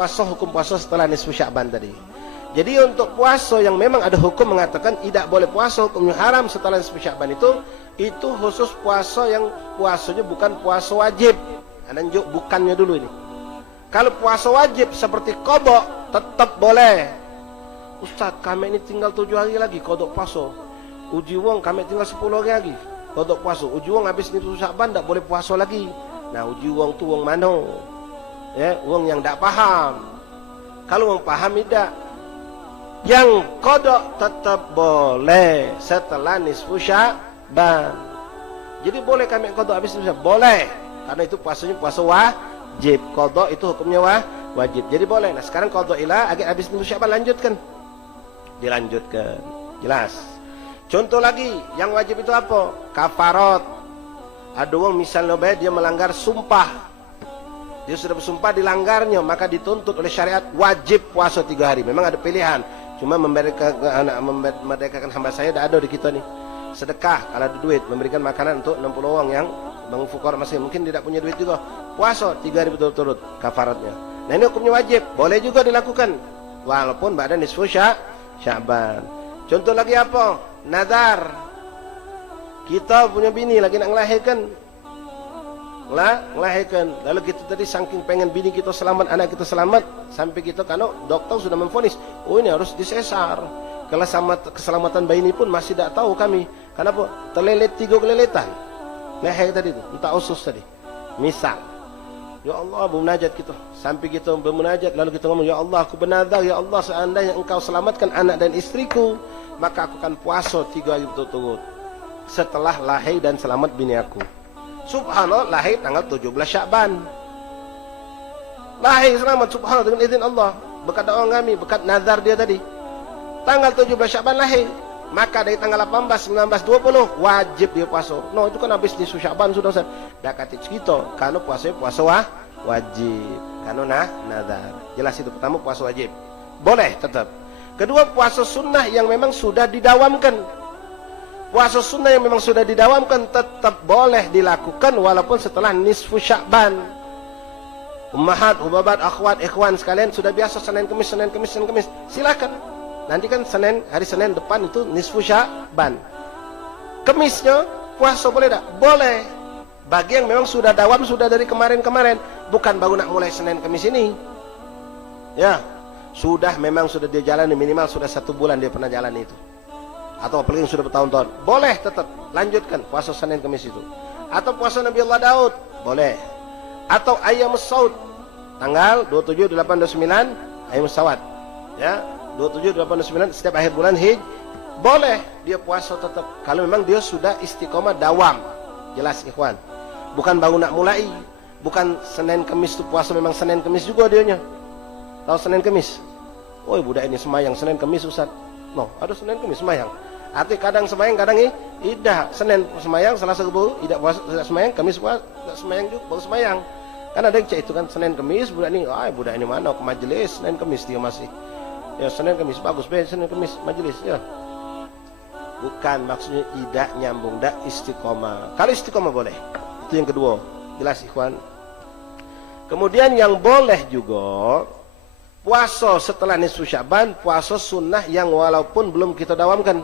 puasa, hukum puasa setelah nisfu Sya'ban tadi. Jadi untuk puasa yang memang ada hukum mengatakan tidak boleh puasa, hukumnya haram setelah nisfu Sya'ban itu khusus puasa yang puasanya bukan puasa wajib. Ananjuk bukannya dulu ini. Kalau puasa wajib seperti qadha tetap boleh. Ustaz, kami ini tinggal 7 hari lagi qadha puasa. Uji wong kami tinggal 10 hari lagi qadha puasa. Uji wong habis nisfu Sya'ban tak boleh puasa lagi. Nah, uji wong tu wong mana? Ya, wong yang tak paham. Kalau wong paham tidak, yang qadha tetap boleh setelah nisfu Sya'ban. Jadi boleh kami qadha habis nisfu Sya'ban? Boleh. Karena itu puasanya puasa wajib. Qadha itu hukumnya wajib. Jadi boleh. Nah, sekarang qadha ila agak habis nisfu Sya'ban lanjutkan. Dilanjutkan. Jelas. Contoh lagi, yang wajib itu apa? Kafarat. Ada orang misalnya dia melanggar sumpah. Dia sudah bersumpah dilanggarnya, maka dituntut oleh syariat wajib puasa 3 hari. Memang ada pilihan. Cuma memerdekakan hamba saya tidak ada di kita nih. Sedekah kalau ada duit, memberikan makanan untuk 60 orang yang bang fuqara masih mungkin tidak punya duit juga. Puasa 3 hari berturut-turut kafaratnya. Nah, ini hukumnya wajib, boleh juga dilakukan walaupun pada nisfu Sya'ban. Contoh lagi apa? Nazar. Kita punya bini lagi nak melahirkan. Melahirkan. Lalu kita tadi saking pengen bini kita selamat, anak kita selamat, sampai kita kalau dokter sudah memvonis, oh ini harus disesar. Kalau keselamatan bayi ini pun masih tidak tahu kami. Kenapa? Terlelet 3 keleletan. Leher tadi itu, entah usus tadi. Misal, ya Allah bermunajat kita. Sampai kita bermunajat lalu kita ngomong, ya Allah aku bernazar, ya Allah seandainya engkau selamatkan anak dan istriku, maka aku akan puasa 3 hari berturut-turut setelah lahir dan selamat bini aku. Subhanallah, lahir tanggal 17 Sya'ban. Lahir selamat, subhanallah, dengan izin Allah. Berkat doa kami, berkat nazar dia tadi. Tanggal 17 Sya'ban lahir. Maka dari tanggal 18, 19, 20 wajib dia puasa. No, itu kan habis di Sya'ban sudah Ustaz. Dah kata kita, karena puasa wajib. Karena nazar. Jelas itu pertama puasa wajib. Boleh tetap. Kedua puasa sunnah yang memang sudah didawamkan. Puasa sunnah yang memang sudah didawamkan tetap boleh dilakukan walaupun setelah nisfu Sya'ban. Ummahat, hubabat, akhwat, ikhwan sekalian sudah biasa Senin Kemis. Silakan. Nanti kan hari Senin depan itu nisfu Sya'ban. Kemisnya puasa boleh tak? Boleh. Bagi yang memang sudah dawam sudah dari kemarin-kemarin, bukan baru nak mulai Senin Kemis ini. Ya, memang sudah dia jalani minimal sudah 1 bulan dia pernah jalan itu. Atau apalagi yang sudah bertahun-tahun, boleh tetap lanjutkan puasa Senin Kemis itu. Atau puasa Nabi Allah Daud, boleh. Atau Ayyamus Saud, tanggal 27, 28, 29, Ayyamus Sawat. Ya, 27, 28, 29 setiap akhir bulan boleh dia puasa tetap. Kalau memang dia sudah istiqomah dawam. Jelas ikhwan. Bukan baru nak mulai, bukan Senin Kemis itu puasa memang Senin Kemis juga dianya. Tahu Senin Kemis? Oh, budak ini semayang Senin Kemis Ustaz. No, ada Senin Kemis semayang. Arti kadang semayang, kadang tidak. Senin semayang, Selasa baru tidak puasa, tidak semayang, Kamis puasa, tidak semayang juga, baru semayang. Kan ada yang cek itu kan Senin Kemis, budak ini mana ke majelis Senin Kemis dia masih. Ya Senin Kemis bagus, Senin Kemis majelis ya. Bukan maksudnya tidak nyambung, tidak istiqomah. Kalau istiqomah boleh. Itu yang kedua. Jelas ikhwan. Kemudian yang boleh juga puasa setelah nisfu Sya'ban, puasa sunnah yang walaupun belum kita dawamkan.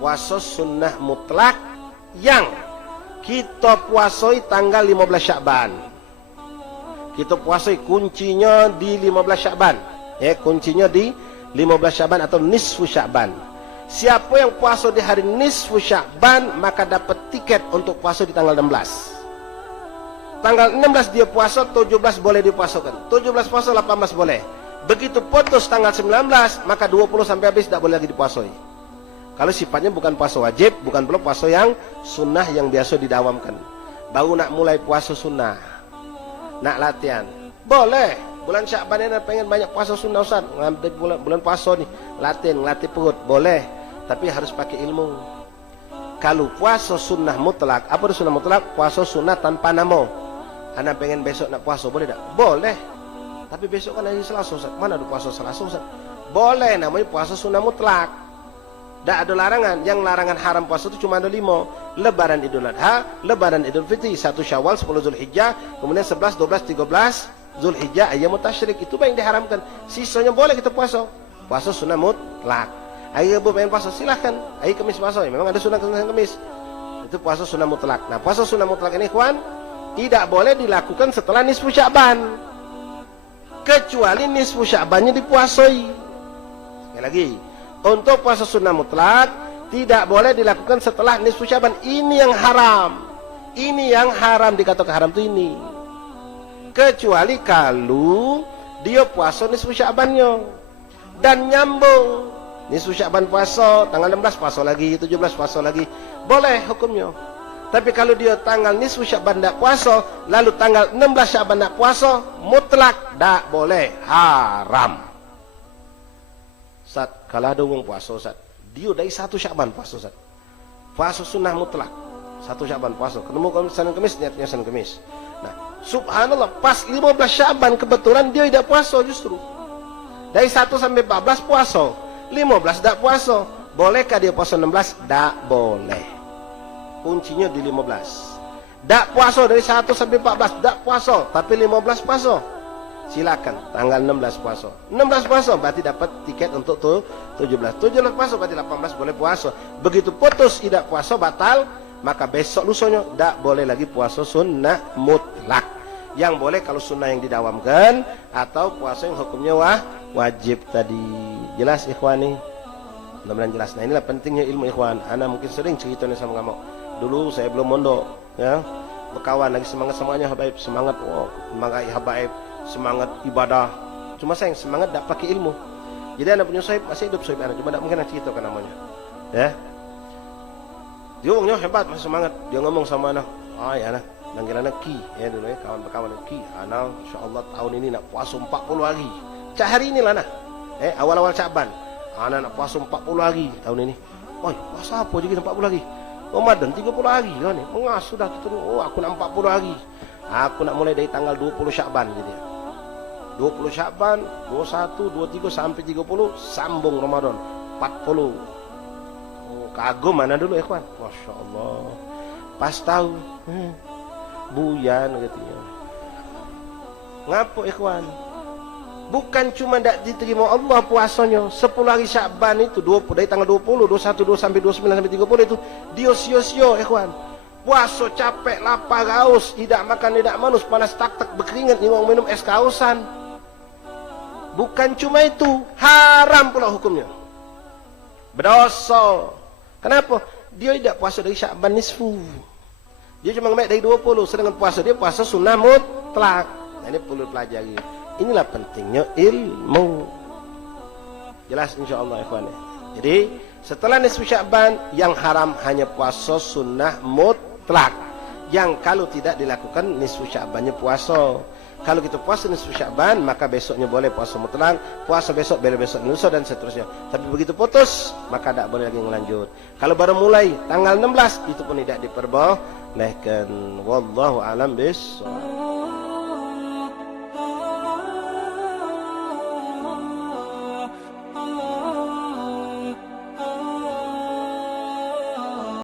Puasa sunnah mutlak yang kita puasai tanggal 15 Sya'ban. Kita puasai kuncinya di 15 Sya'ban. Ya, kuncinya di 15 Sya'ban atau nisfu Sya'ban. Siapa yang puasa di hari nisfu Sya'ban maka dapat tiket untuk puasa di tanggal 16. Tanggal 16 dia puasa, 17 boleh dipuasakan. 17 puasa, 18 boleh. Begitu putus tanggal 19, maka 20 sampai habis tidak boleh lagi dipuasai. Kalau sifatnya bukan puasa wajib, bukan pula puasa yang sunnah yang biasa didawamkan. Baru nak mulai puasa sunnah, nak latihan, boleh. Bulan Sya'ban ini pengen banyak puasa sunnah Ustaz. Bulan puasa nih, latih perut, boleh. Tapi harus pakai ilmu. Kalau puasa sunnah mutlak, apa itu sunnah mutlak? Puasa sunnah tanpa nama. Anak pengen besok nak puasa, boleh tak? Boleh. Tapi besok kan hari Selasa Ustaz. Mana ada puasa Selasa Ustaz? Boleh, namanya puasa sunnah mutlak. Tak ada larangan. Yang larangan haram puasa itu cuma ada 5. Lebaran Idul Adha, Lebaran Idul Fitri, 1 Syawal, 10 Zulhijjah, kemudian 11, 12, 13 Zulhijjah, ayyamut tasyrik, itu yang diharamkan. Sisanya boleh kita puasa. Puasa sunnah mutlak. Hari Rabu pengen puasa, silahkan. Hari Kamis puasa, ya, memang ada sunnah Kamis. Itu puasa sunnah mutlak. Nah, puasa sunnah mutlak ini, ikhwan, tidak boleh dilakukan setelah nisfu Sya'ban. Kecuali nisfu Sya'bannya dipuasai. Sekali lagi, untuk puasa sunnah mutlak tidak boleh dilakukan setelah nisfu Sya'ban. Ini yang haram. Ini yang haram, dikatakan haram itu ini. Kecuali kalau dia puasa nisfu Sya'bannya dan nyambung. Nisfu Sya'ban puasa, tanggal 16 puasa lagi, 17 puasa lagi, boleh hukumnya. Tapi kalau dia tanggal nisfu Sya'ban tidak puasa, lalu tanggal 16 Sya'ban tidak puasa, mutlak tidak boleh, haram. Ustaz, kalau ada orang puasa, Ustaz, dia dari 1 Sya'ban puasa, Ustaz. Puasa sunnah mutlak, 1 Sya'ban puasa. Ketemu Senin Kamis, niatnya Senin Kamis. Nah, subhanallah, pas 15 Sya'ban kebetulan dia tidak puasa justru. Dari 1 sampai 14 puasa, 15 tidak puasa. Bolehkah dia puasa 16? Tidak boleh. Kuncinya di 15. Tidak puasa dari 1 sampai 14, tidak puasa. Tapi 15 puasa. Silakan, tanggal 16 puasa. 16 puasa berarti dapat tiket untuk 17. 17 puasa berarti 18 boleh puasa. Begitu putus tidak puasa batal, maka besok lusanya tidak boleh lagi puasa sunnah mutlak. Yang boleh kalau sunnah yang didawamkan atau puasa yang hukumnya wajib tadi. Jelas ikhwani? Mudah-mudahan jelas. Nah, inilah pentingnya ilmu ikhwan. Ana mungkin sering cerita nih sama kamu. Dulu saya belum mondok, ya. Berkawan lagi semangat-semangatnya habaib, semangat semangat habaib, semangat ibadah. Cuma saya semangat tidak pakai ilmu. Jadi anak punya sahib masih hidup sahib anak, cuma tidak mungkin nak ceritakan namanya. Ya. Dia orangnya hebat, masih semangat. Dia ngomong sama anak, ya anak, panggil anak Ki, ya dulu ya, kawan-kawan Ki, anak insyaallah tahun ini nak puasa 40 hari. Cak hari inilah nak. Awal-awal Sya'ban. Anak nak puasa 40 hari tahun ini. Oi, puasa apa jadi 40 hari? Ramadan 30 hari kan ni. Mengas sudah kita. Oh, aku nak 40 hari. Aku nak mulai dari tanggal 20 Sya'ban jadi. 20 Sya'ban, 21, 23 sampai 30 sambung Ramadan 40. Oh, kagum mana dulu ikhwan? Masya-Allah. Pas tahu buyan katanya. Ngapa ikhwan? Bukan cuma tidak diterima Allah puasanya 10 hari Sya'ban itu 20, dari tanggal 20, 21, 2 sampai 29 sampai 30 itu dia sio-sio ikhwan. Puasa capek, lapar, haus, tidak makan, tidak manus, panas tak-tak, berkeringat, minum es kausan. Bukan cuma itu, haram pula hukumnya. Berdosa. Kenapa? Dia tidak puasa dari Sya'ban nisfu. Dia cuma ngambil dari 20, sedangkan puasa dia puasa sunnah mutlak. Nah, ini perlu pelajari. Inilah pentingnya ilmu. Jelas insyaAllah ikhwan. Jadi setelah nisfu Sya'ban yang haram hanya puasa sunnah mutlak. Yang kalau tidak dilakukan nisfu Sya'bannya puasa. Kalau kita puasa nisfu Sya'ban maka besoknya boleh puasa mutlak. Puasa besok, besok lusa dan seterusnya. Tapi begitu putus maka tidak boleh lagi melanjut. Kalau baru mulai tanggal 16 itu pun tidak diperbolehkan. Wallahu a'lam bishawab.